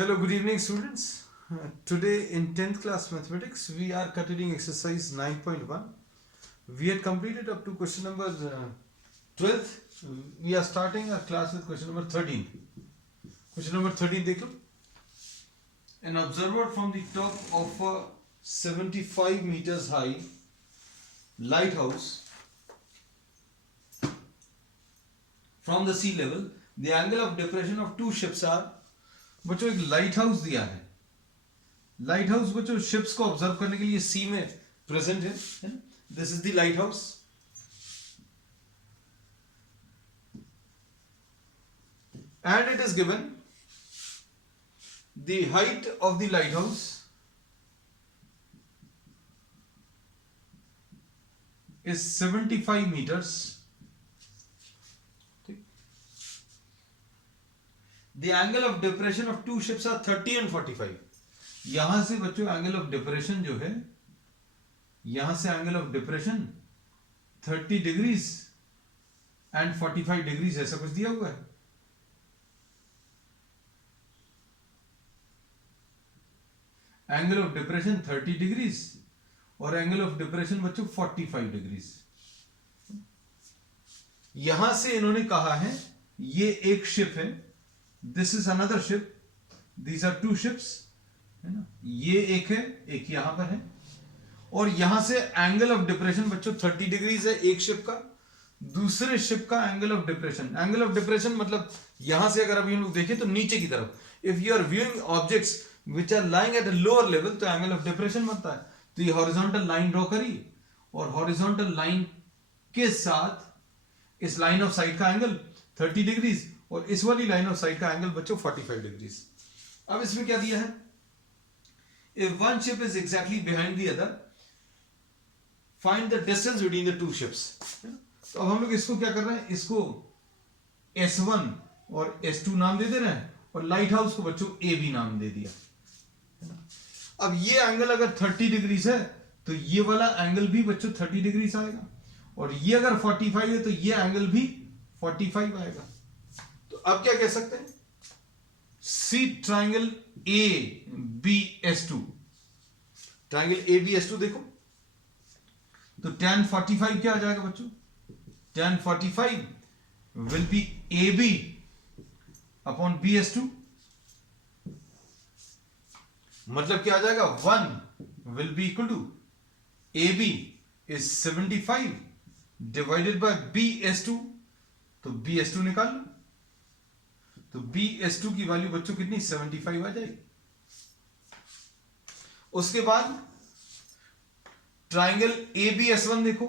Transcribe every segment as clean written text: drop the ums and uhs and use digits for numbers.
Hello, good evening, students. Today in 10th class mathematics, we are continuing exercise 9.1. We had completed up to question number 12th. We are starting our class with question number 13. Question number 13, dekho. An observer from the top of a 75 meters high lighthouse from the sea level, the angle of depression of two ships are. बच्चों एक light house दिया है. Light house बच्चों ships को observe करने के लिए सी में प्रेजेंट है ना. This is the light house. And it is given the height of the light house is 75 meters. The angle of depression of two ships are 30 and 45. यहां से बच्चों एंगल ऑफ डिप्रेशन जो है, यहां से angle of depression 30 degrees and 45 degrees ऐसा कुछ दिया हुआ है. एंगल ऑफ डिप्रेशन 30 डिग्रीज और एंगल ऑफ डिप्रेशन बच्चों 45 डिग्रीज. यहां से इन्होंने कहा है ये एक शिप है, this is another ship, these are two ships, है ना. ये एक है, एक यहां पर है, और यहां से एंगल ऑफ डिप्रेशन बच्चों 30 डिग्रीज है एक शिप का. दूसरे शिप का angle of depression, angle of depression मतलब यहां से अगर अभी हम लोग देखें तो नीचे की तरफ, if you are viewing objects which are lying at a lower level तो एंगल ऑफ डिप्रेशन बनता है. तो ये हॉरिजॉन्टल लाइन ड्रॉ करी और हॉरिजॉन्टल लाइन के साथ इस लाइन ऑफ साइड का एंगल 30 डिग्रीज और इस वाली लाइन ऑफ साइड का एंगल बच्चों 45 डिग्रीज. अब इसमें क्या दिया है, if one ship is exactly behind the other find the distance between the two ships. तो अब हम लोग इसको क्या कर रहे हैं, इसको S1 और S2 नाम दे दे रहे हैं और लाइट हाउस को बच्चों AB नाम दे दिया. अब ये एंगल अगर 30 डिग्रीज है तो ये वाला एंगल भी बच्चों 30 डिग्रीज आएगा, और ये अगर 45 है तो ये एंगल भी 45 आएगा. तो अब क्या कह सकते हैं, C triangle ABS2. Triangle ABS2 देखो तो tan 45 क्या आ जाएगा बच्चों, tan 45 will be AB upon BS2. मतलब क्या आ जाएगा, 1 will be equal to AB is 75 divided by BS2. तो BS2 निकाल लो, तो BS2 की वैल्यू बच्चों कितनी 75 आ जाएगी. उसके बाद ट्राइंगल ABS1 देखो,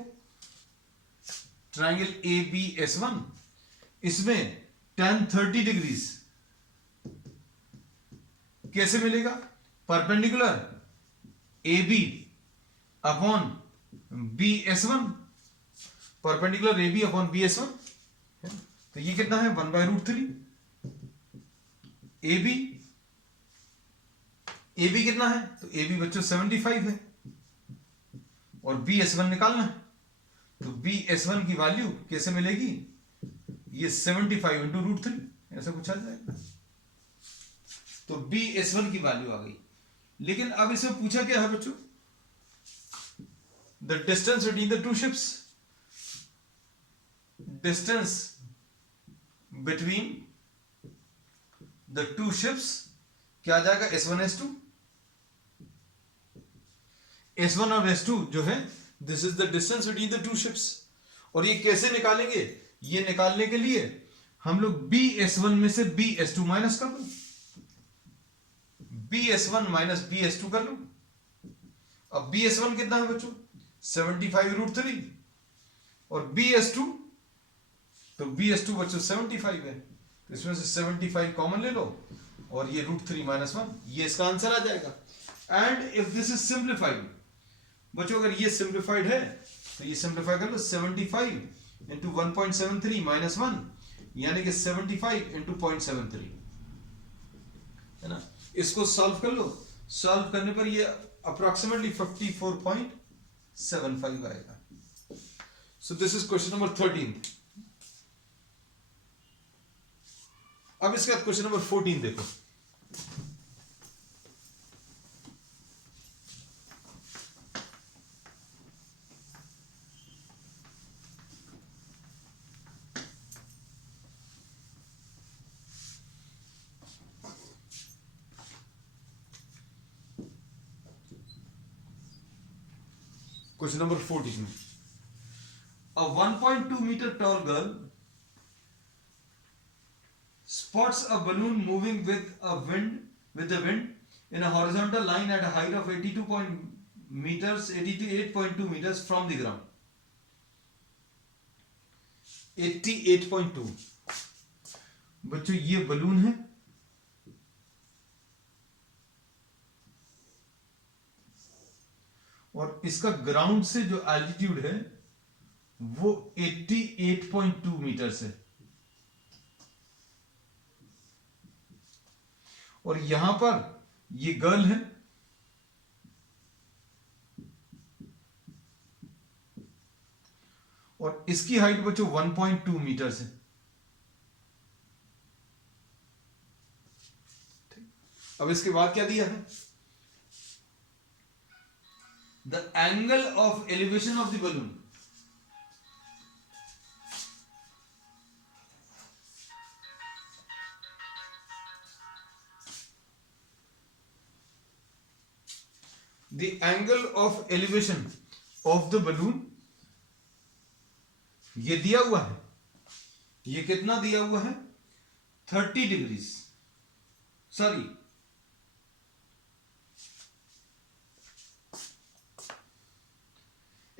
ट्राइंगल ABS1 इसमें tan 30 डिग्रीज कैसे मिलेगा, perpendicular AB upon BS1, perpendicular AB upon BS1. तो ये कितना है 1/√3. AB कितना है, तो AB बच्चों 75 है और BS1 निकालना है. तो BS1 की वैल्यू कैसे मिलेगी, ये 75 इंटू √3 ऐसा कुछ आ जाएगा. तो BS1 की वैल्यू आ गई. लेकिन अब इसमें पूछा क्या है बच्चों, the distance between the two ships. Distance between the two ships क्या आ जाएगा, S1 S2. S1 और S2 जो है, this is the distance between the two ships. और ये कैसे निकालेंगे, ये निकालने के लिए हम लोग BS1 में से BS2 माइनस कर लो, BS1 माइनस BS2 कर लो. अब BS1 कितना है बच्चों 75√3 और BS2, तो BS2 बच्चों 75 है, तो इसमें से 75 कॉमन ले लो और ये √3 माइनस 1, ये इसका आंसर आ जाएगा. And if this is simplified बच्चों, अगर ये सिंप्लीफाइड है तो ये सिंप्लीफाई कर लो, 75 इंटू 1.73 माइनस 1 यानी कि 75 इंटू 0.73 है ना. इसको सॉल्व कर लो, सॉल्व करने पर ये अप्रोक्सीमेटली 54.75 आएगा. So this is question number 13. अब इसके बाद क्वेश्चन नंबर 14 देखो. Question number 14. A 1.2 meter tall girl spots a balloon moving with the wind in a horizontal line at a height of 88.2 meters from the ground. 88.2. बच्चों ये balloon है, और इसका ground से जो एल्टीट्यूड है वो 88.2 मीटर है, और यहां पर ये गर्ल है, और इसकी हाइट बच्चों 1.2 मीटर है. अब इसके बाद क्या दिया है? The angle of elevation of the balloon. The angle of elevation of the balloon, ये दिया हुआ है. ये कितना दिया हुआ है? 30 डिग्रीज. सॉरी,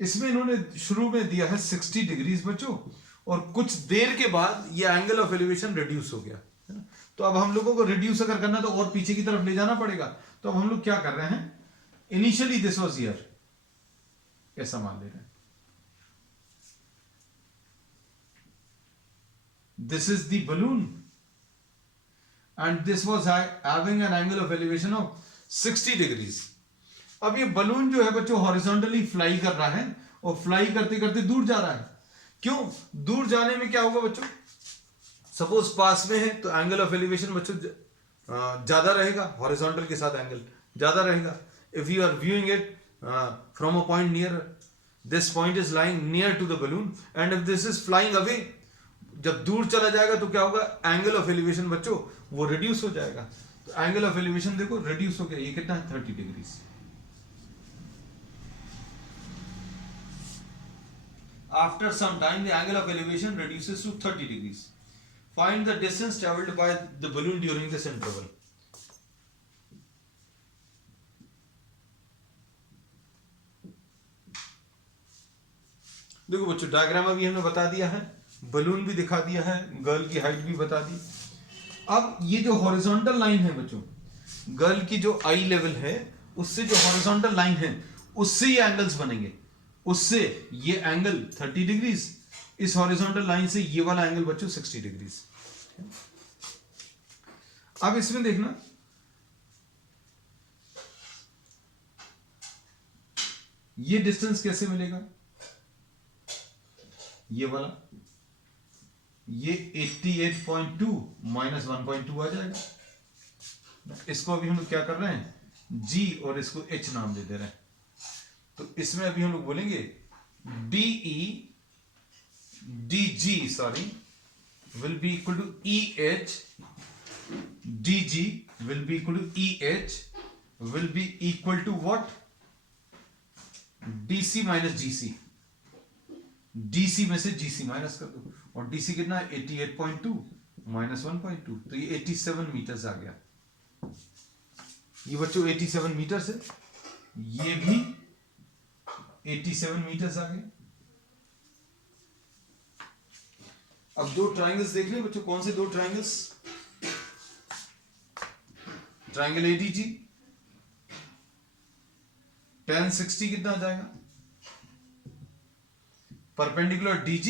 इसमें इन्होंने शुरू में दिया है 60 डिग्रीज बच्चों, और कुछ देर के बाद ये एंगल ऑफ एलिवेशन रिड्यूस हो गया. तो अब हम लोगों को रिड्यूस अगर करना तो और पीछे की तरफ ले जाना पड़ेगा. तो अब हम लोग क्या कर रहे हैं? इनिशियली दिस वाज हियर, ऐसा मान ले रहे हैं. This is the balloon and this was having an angle of elevation of 60 degrees. अब ये बलून जो है बच्चों हॉरिजॉन्टली फ्लाई कर रहा है, और फ्लाई करते करते दूर जा रहा है. क्यों? दूर जाने में क्या होगा बच्चों? सपोज पास में है तो एंगल ऑफ एलिवेशन बच्चों ज्यादा रहेगा, हॉरिजॉन्टल के साथ एंगल ज्यादा रहेगा. If you are viewing it from a point near, this point is lying near to the balloon, and if this is flying away, जब दूर चला जाएगा तो क्या होगा? एंगल ऑफ एलिवेशन बच्चों वो रिड्यूस हो जाएगा. तो एंगल ऑफ एलिवेशन देखो रिड्यूस हो गया. ये कितना है? 30 degrees. After some time, the angle of elevation reduces to 30 degrees. Find the distance traveled by the balloon during this interval. देखो बच्चों, डायग्राम अभी हमने बता दिया है, बलून भी दिखा दिया है, गर्ल की हाइट भी बता दी. अब ये जो हॉरिजॉन्टल लाइन है बच्चों, गर्ल की जो आई लेवल है उससे जो हॉरिजॉन्टल लाइन है उससे ये एंगल्स बनेंगे. उससे ये एंगल 30 डिग्रीज, इस हॉरिजॉन्टल लाइन से ये वाला एंगल बच्चों 60 डिग्रीज. अब इसमें देखना, ये डिस्टेंस कैसे मिलेगा? ये वाला, ये 88.2 माइनस 1.2 आ जाएगा. इसको अभी हम लोग क्या कर रहे हैं? G और इसको H नाम दे दे रहे हैं. तो इसमें अभी हम लोग बोलेंगे DG will be equal to EH, DG will be equal to EH will be equal to what? DC minus GC. DC में से GC माइनस कर दो, और DC कितना है? 88.2 माइनस 1.2, तो ये 87 मीटर्स आ गया. ये बच्चों 87 मीटर्स है, ये भी 87 मीटर्स आ गए. अब दो ट्राइंगल्स देख लें बच्चों. कौन से दो ट्राइंगल्स? ट्राइंगल ADG, tan 60 कितना आ जाएगा? Perpendicular DG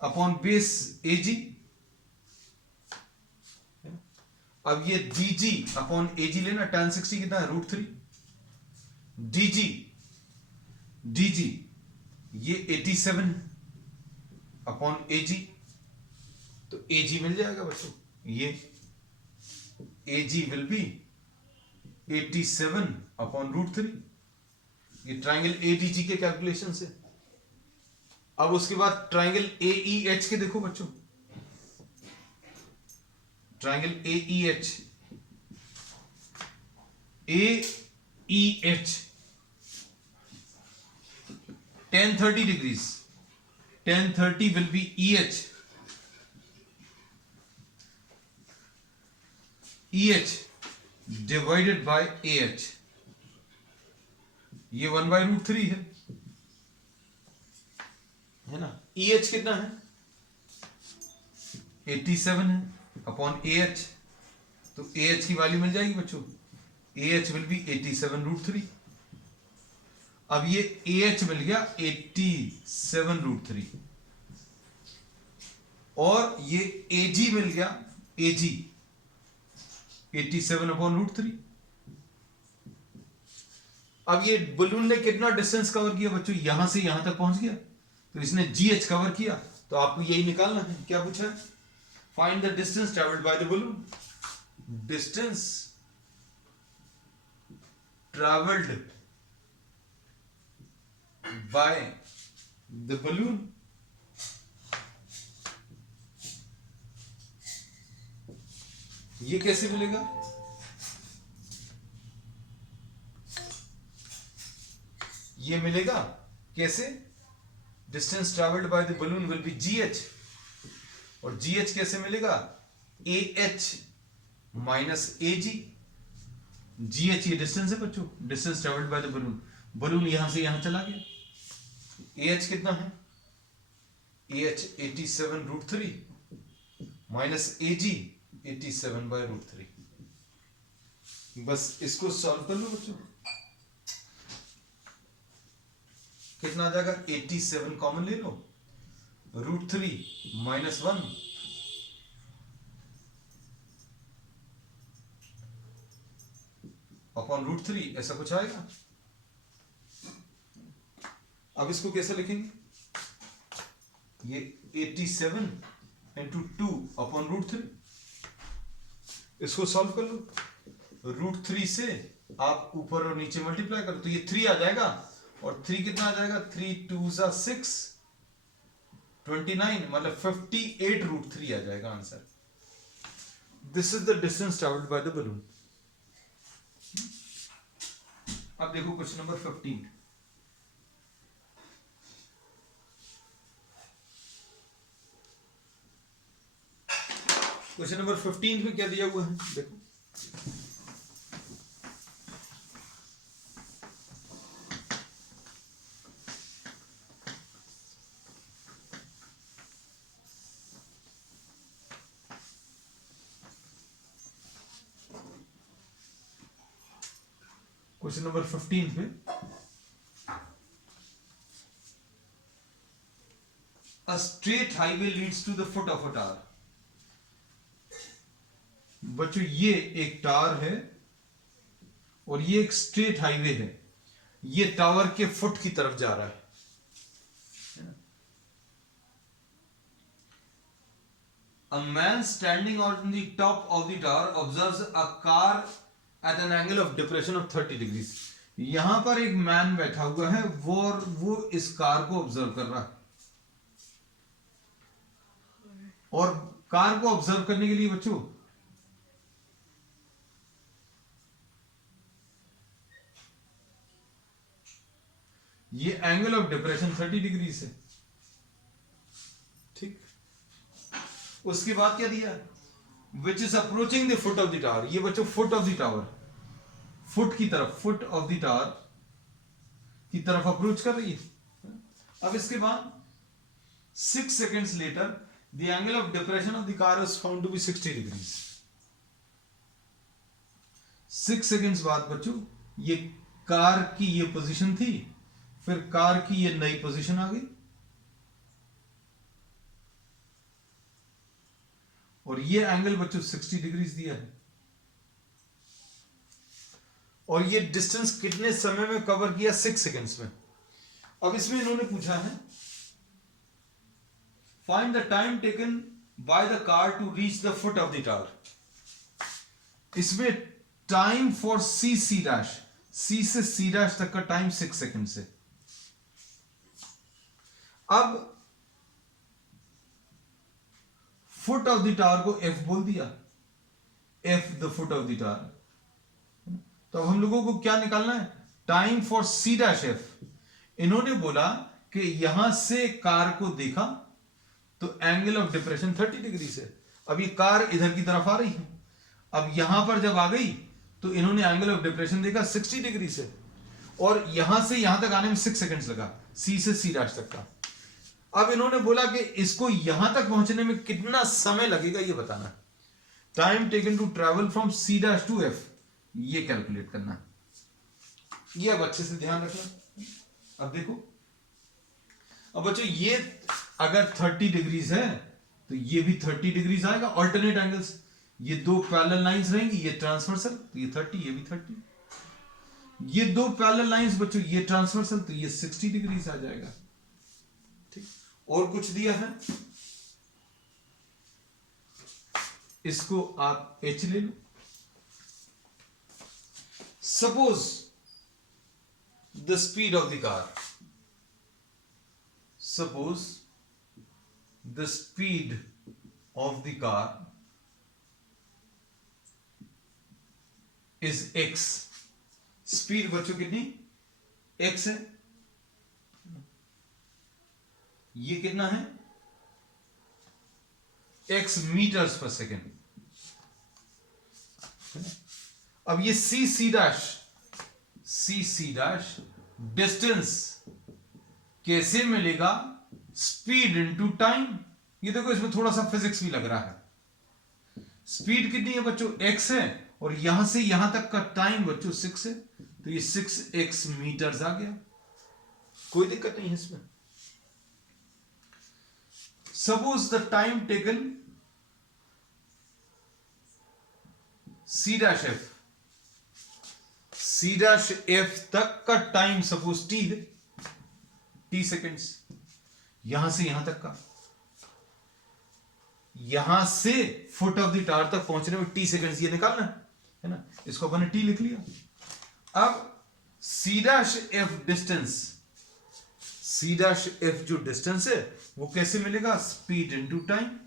upon base AG. अब ये DG अपॉन AG लेना, tan 60 कितना है? √3. DG ये 87 अपॉन AG, तो AG मिल जाएगा बच्चों. ये AG विल बी 87 अपॉन √3. ये ट्राइंगल ADG के कैलकुलेशन से. अब उसके बाद ट्राइंगल AEH के देखो बच्चों. Triangle AEH tan 30 degrees, tan 30 will be EH divided by AH. ये 1/√3 है ना। EH कितना है? 87 है अपॉन AH, तो AH की वैल्यू मिल जाएगी बच्चों, AH विल बी 87√3। अब ये AH मिल गया 87√3 और ये AG मिल गया, AG 87/√3। अब ये बलून ने कितना डिस्टेंस कवर किया बच्चों? यहां से यहां तक पहुंच गया, तो इसने GH कवर किया, तो आपको यही निकालना है। क्या पूछा है? Find the distance travelled by the balloon. Distance travelled by the balloon ये कैसे मिलेगा? ये मिलेगा कैसे? Distance travelled by the balloon will be GH, और GH कैसे मिलेगा? AH minus AG। GH ये डिस्टेंस है बच्चों, distance travelled by the balloon. Balloon यहां से यहां चला गया, AH कितना है? AH 87√3 minus AG 87/√3। बस इसको सॉल्व कर लो बच्चों, कितना आ जाएगा? 87 कॉमन ले लो, √3 माइनस 1 अपॉन √3, ऐसा कुछ आएगा। अब इसको कैसे लिखेंगे? ये 87 इंटू 2 अपॉन √3, इसको सॉल्व कर लो। √3 से आप ऊपर और नीचे मल्टीप्लाई करो तो ये 3 आ जाएगा, और 3 कितना आ जाएगा? 3 2 6 29, मतलब 58√3 आ जाएगा answer. This is the distance travelled by the balloon. अब देखो क्वेश्चन नंबर 15। क्वेश्चन नंबर 15 में क्या दिया हुआ है देखो। क्वेश्चन नंबर 15 में a straight highway leads to the foot of a tower। बच्चों ये एक टावर है और ये एक स्ट्रेट हाईवे है, ये टावर के फुट की तरफ जा रहा है। A man standing on the top of the tower observes a car at an angle of depression of 30 degrees। यहां पर एक मैन बैठा हुआ है, वो इस कार को ऑब्जर्व कर रहा है, और कार को ऑब्जर्व करने के लिए बच्चों ये एंगल ऑफ डिप्रेशन 30 डिग्री है। ठीक, उसके बाद क्या दिया? Which is approaching the foot of the tower. ये बच्चों foot of the tower, foot की तरफ, फुट ऑफ द टावर की तरफ अप्रोच कर रही है। अब इसके बाद 6 seconds later the angle of depression of the car is found to be 60 degrees। 6 seconds बाद बच्चों ये कार की ये पोजीशन थी, फिर कार की ये नई पोजीशन आ गई, और ये एंगल बच्चों 60 डिग्रीज दिया है। और ये डिस्टेंस कितने समय में कवर किया? 6 सेकेंड्स में। अब इसमें इन्होंने पूछा है find the time taken by the car to reach the foot of the tower. इसमें time for C dash, C से सी डैश तक का टाइम 6 सेकेंड से। अब फुट ऑफ द टावर को एफ बोल दिया, F the foot of the tower. तो अब हम लोगों को क्या निकालना है? Time for C dash F. इन्होंने बोला कि यहां से कार को देखा तो एंगल ऑफ डिप्रेशन 30 डिग्री से, अब ये कार इधर की तरफ आ रही है, अब यहां पर जब आ गई तो इन्होंने एंगल ऑफ डिप्रेशन देखा 60 डिग्री से, और यहां से यहां तक आने में 6 सेकंड्स लगा, सी से सी डैश तक का। अब इन्होंने बोला कि इसको यहां तक पहुंचने में कितना समय लगेगा ये बताना है। Time taken to travel from C dash to F, ये कैलकुलेट करना है। ये अब अच्छे से ध्यान रखना। अब देखो, अब बच्चों ये अगर 30 डिग्रीज है तो ये भी 30 डिग्रीज आएगा, ऑल्टरनेट एंगल्स, ये दो पैरेलल लाइंस रहेंगी, ये ट्रांसवर्सल तो ये 30, ये भी 30, ये दो पैरेलल लाइंस बच्चों ये ट्रांसवर्सल तो ये 60 डिग्रीज आ जाएगा। ठीक, और कुछ दिया है, इसको आप एच ले लो। Suppose the speed of the car, suppose the speed of the car is x, speed बच्चों कितनी x है, ये कितना है x मीटर्स पर सेकेंड। अब ये सी डैश डिस्टेंस कैसे मिलेगा, स्पीड इनटू टाइम। ये देखो इसमें थोड़ा सा फिजिक्स भी लग रहा है। स्पीड कितनी है बच्चों x है, और यहां से यहां तक का टाइम बच्चों 6 है, तो ये 6x मीटर्स आ गया, कोई दिक्कत नहीं है इसमें। Suppose the time taken C dash F तक का टाइम सपोज t है, t सेकेंड्स, यहां से यहां तक का, यहां से फुट ऑफ द टावर तक पहुंचने में t सेकेंड्स, ये निकालना है ना, इसको अपन ने t लिख लिया। अब C dash F distance, C dash F जो डिस्टेंस है वो कैसे मिलेगा, स्पीड इनटू टाइम।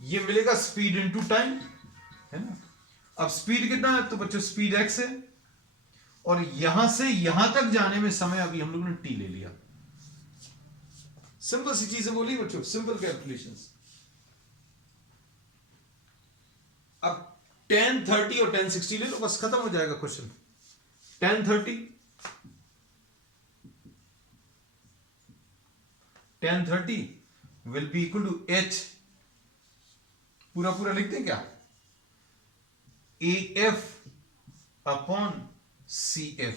ये मिलेगा स्पीड इनटू टाइम, है ना। अब स्पीड कितना है, तो बच्चों स्पीड x है, और यहां से यहां तक जाने में समय अभी हम लोगों ने t ले लिया। सिंपल सी चीजें बोली बच्चों, सिंपल कैलकुलेशंस। अब 1030 और 1060 ले लो, बस खत्म हो जाएगा question. 1030 will be equal to h, पूरा पूरा लिख दें क्या, AF अपॉन CF,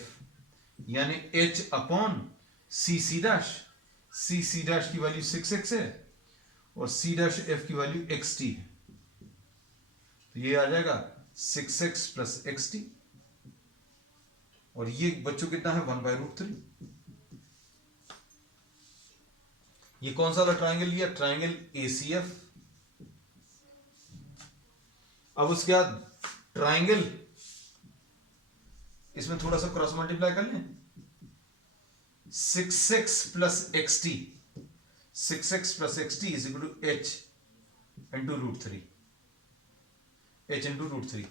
यानी H upon C dash. C dash की वैल्यू 6x है और C डैश F की वैल्यू xt है, तो ये आ जाएगा 6x प्लस xt, और ये बच्चों कितना है 1/√3। ये कौन सा वाला ट्राइंगल लिया, ट्राइंगल ACF। अब उसके बाद ट्राइंगल, इसमें थोड़ा सा क्रॉस मल्टीप्लाई कर लें, 6x plus xt, 6x plus xt is equal to h into √3, h into √3,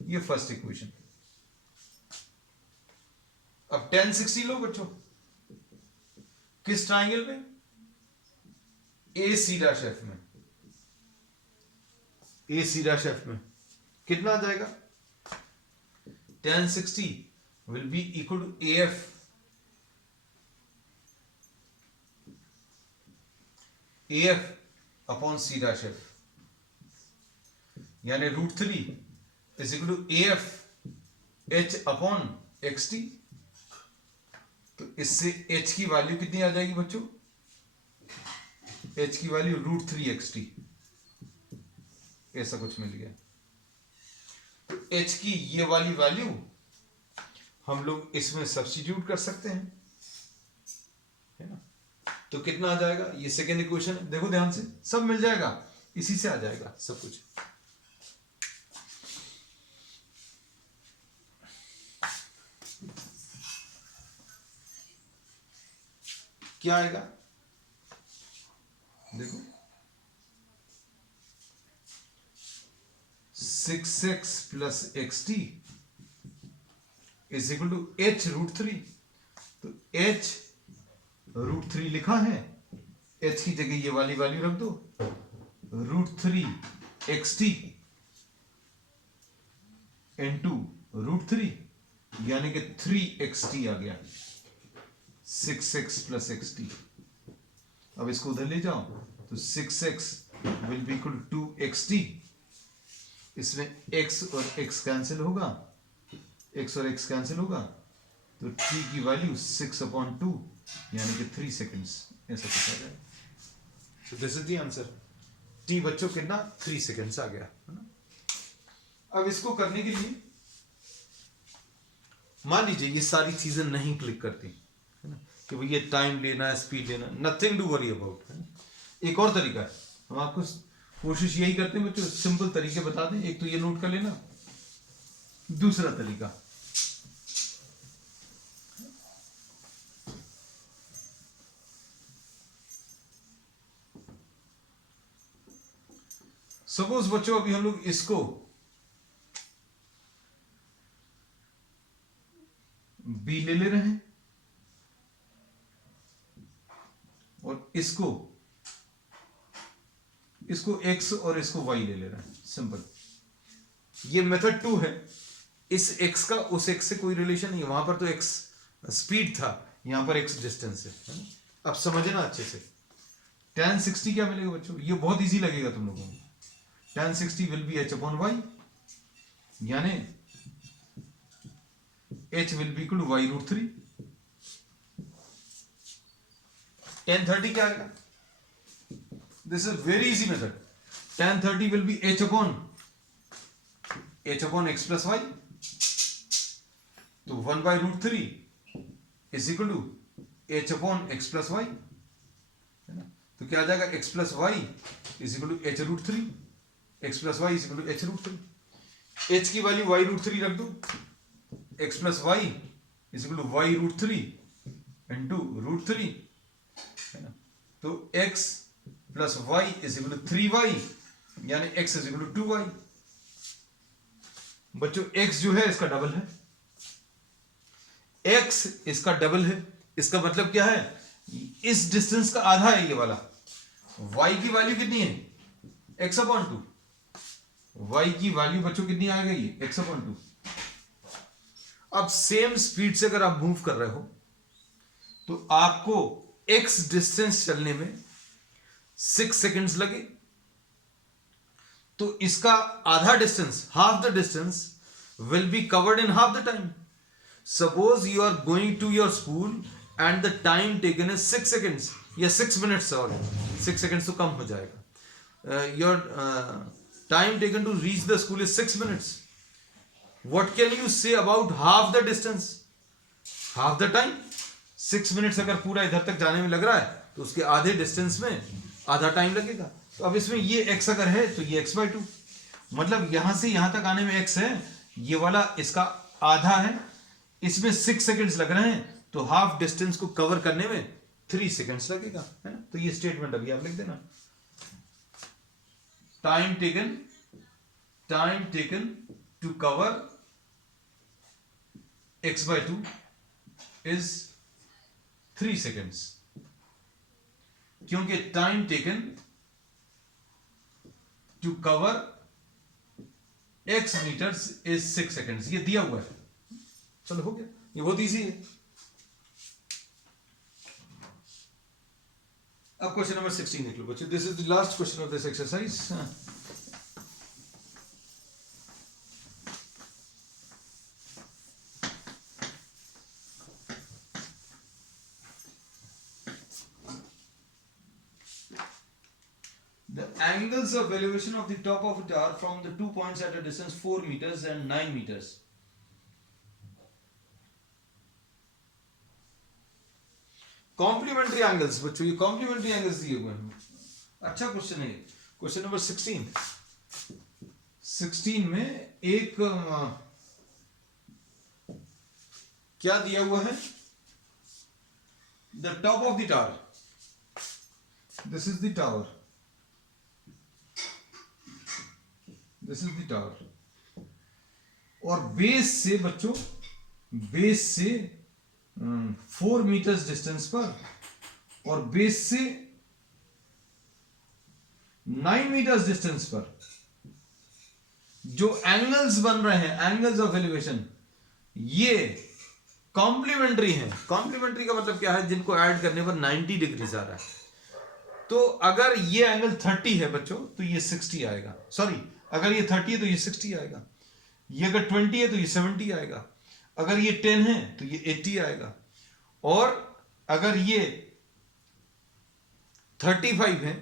ये फर्स्ट इक्वेशन। अब 1060 लो बच्चों, किस ट्राइंगल में, AC डैश F में, AC डैश F में कितना आ जाएगा, 1060 will be equal to AF upon C dash F, यानी √3 is equal to AF H upon XT। तो इससे H की वैल्यू कितनी आ जाएगी बच्चों, H की वैल्यू √3XT, ऐसा कुछ मिल गया। तो H की ये वाली वैल्यू हम लोग इसमें सब्स्टिट्यूट कर सकते हैं, है ना। तो कितना आ जाएगा, ये सेकेंड इक्वेशन, देखो ध्यान से, सब मिल जाएगा, इसी से आ जाएगा सब कुछ। क्या आएगा, देखो 6x plus xt is equal to h root 3। तो h रूट 3 लिखा है, h की जगह ये वाली वैल्यू रख दो, रूट 3 xt इंटू रूट 3, यानी कि 3xt आ गया, 6x प्लस xt। अब इसको उधर ले जाओ तो 6x will be equal to 2xt, इसमें x और x कैंसिल होगा, x और x कैंसिल होगा, तो t की वैल्यू 6/2 यानी कि 3 सेकेंड्स, ऐसा कुछ आ जाएगा। So this is the answer. t बच्चों कितना 3 सेकेंड्स आ गया, है ना। अब इसको करने के लिए मान लीजिए ये सारी चीजें नहीं क्लिक करती, है ना, कि भाई ये टाइम लेना है, स्पीड लेना, नथिंग टू वरी अबाउट, है ना। एक और तरीका है, हम आपको कोशिश यही करते हैं बच्चों, सिंपल तरीके बता दें। एक तो ये नोट कर लेना, दूसरा तरीका, सपोज बच्चों अभी हम लोग इसको बी ले रहे हैं और इसको x और इसको y ले रहे हैं, सिंपल। ये मेथड 2 है। इस x का उस x से कोई रिलेशन नहीं है, वहां पर तो x स्पीड था, यहां पर x डिस्टेंस है ना। अब समझना अच्छे से, tan 60 क्या मिलेगा बच्चों, ये बहुत इजी लगेगा तुम लोगों को। tan 60 विल बी h/y, यानी h will be equal to y root 3। tan 30 क्या आएगा, this is very easy method. tan 30 will be h upon x plus y, तो 1 by root 3 is equal to h upon x plus y, है ना। तो क्या आ जाएगा, x plus Y is equal to h root 3, x plus Y is equal to h root 3। h की value y root 3 रख दो, x plus Y is equal to y root 3 into root 3, है ना। तो x plus Y is equal to 3y, यानी x is equal to 2y। बच्चों x जो है इसका डबल है, x इसका डबल है, इसका मतलब क्या है, इस डिस्टेंस का आधा है ये वाला। y की वैल्यू कितनी है, x/2। y की वैल्यू बच्चों कितनी आ गई, x/2। अब सेम स्पीड से अगर आप मूव कर रहे हो तो आपको x डिस्टेंस चलने में 6 सेकेंड्स लगे, तो इसका आधा distance, half the distance will be covered in half the time. Suppose you are going to your school and the time taken is 6 seconds या 6 मिनट्स, सॉरी 6 सेकेंड्स तो कम हो जाएगा। Your time taken to reach the school is 6 minutes. What can you say about half the distance? Half the time? 6 minutes अगर पूरा इधर तक जाने में लग रहा है तो उसके आधे डिस्टेंस में आधा टाइम लगेगा। तो अब इसमें ये x अगर है तो ये x/2, मतलब यहां से यहां तक आने में x है, ये वाला इसका आधा है, इसमें 6 सेकेंड्स लग रहे हैं, तो हाफ डिस्टेंस को कवर करने में 3 सेकेंड्स लगेगा, है ना। तो ये स्टेटमेंट अभी आप लिख देना, time taken to cover x/2 is 3 seconds, क्योंकि time taken to cover x metres is 6 seconds, ये दिया हुआ है। चलो हो गया, ये बहुत इजी है। अब क्वेश्चन नंबर 16 देख लो बच्चों, this is the last question of this exercise. Angles of elevation of the top of a tower from the 2 points at a distance 4 meters and 9 meters. Complementary angles बच्चों, ये complementary angles दिए हुए हैं। अच्छा question है, question number 16 में एक क्या दिया हुआ है, the top of the tower, this is the tower, this is the tower, और बेस से बच्चों बेस से 4 मीटर्स डिस्टेंस पर और बेस से 9 मीटर्स डिस्टेंस पर जो एंगल्स बन रहे हैं, एंगल्स ऑफ एलिवेशन, ये कॉम्प्लीमेंट्री हैं। कॉम्प्लीमेंट्री का मतलब क्या है? जिनको ऐड करने पर 90 डिग्रीज आ रहा है। तो अगर ये एंगल 30 है बच्चों तो ये 60 आएगा। सॉरी, अगर ये 30 है तो ये 60 आएगा। ये अगर 20 है तो ये 70 आएगा। अगर ये 10 है तो ये 80 आएगा। और अगर ये 35 है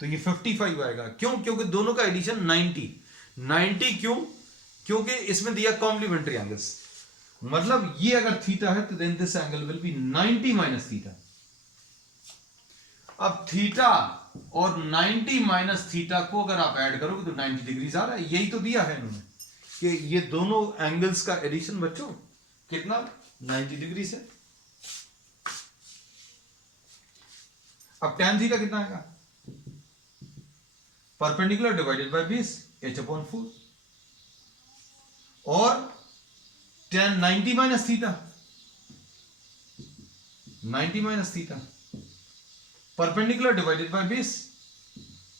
तो ये 55 आएगा। क्यों? क्योंकि दोनों का एडिशन 90 क्यों? क्योंकि इसमें दिया कॉम्प्लीमेंट्री एंगल्स। मतलब ये अगर थीटा है तो then this angle will be 90 minus theta. अब थीटा और 90 माइनस थीटा को अगर आप ऐड करोगे तो 90 डिग्रीज आ रहा है। यही तो दिया है इन्होंने कि ये दोनों एंगल्स का एडिशन बच्चों कितना? 90 डिग्री से। अब tan थीटा कितना आएगा? Perpendicular divided by base h/4 और tan 90 minus theta, 90 minus theta perpendicular divided by base,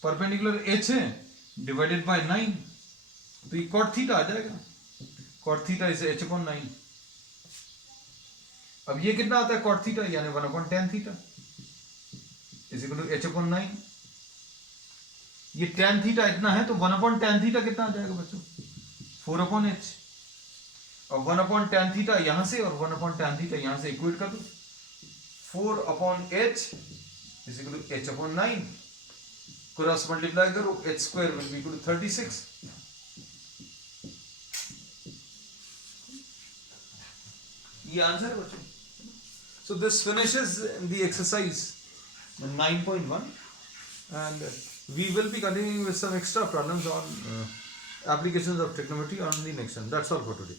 perpendicular h है डिवाइडेड बाय 9, तो ये cot थीटा आ जाएगा। cot theta is h/9। अब ये कितना आता है cot थीटा? यानी 1/tan theta is equal to h/9। ये tan थीटा इतना है तो 1/tan थीटा कितना आ जाएगा बच्चों? 4/h। और 1/tan थीटा यहां से और 1/tan थीटा यहां से इक्वेट कर दो। 4/h is equal to h/9। Cross multiply करो, h² will be equal to 36। ये आंसर है बच्चों। So this finishes the exercise 9.1 and we will be continuing with some extra problems on applications of trigonometry on the next one. That's all for today.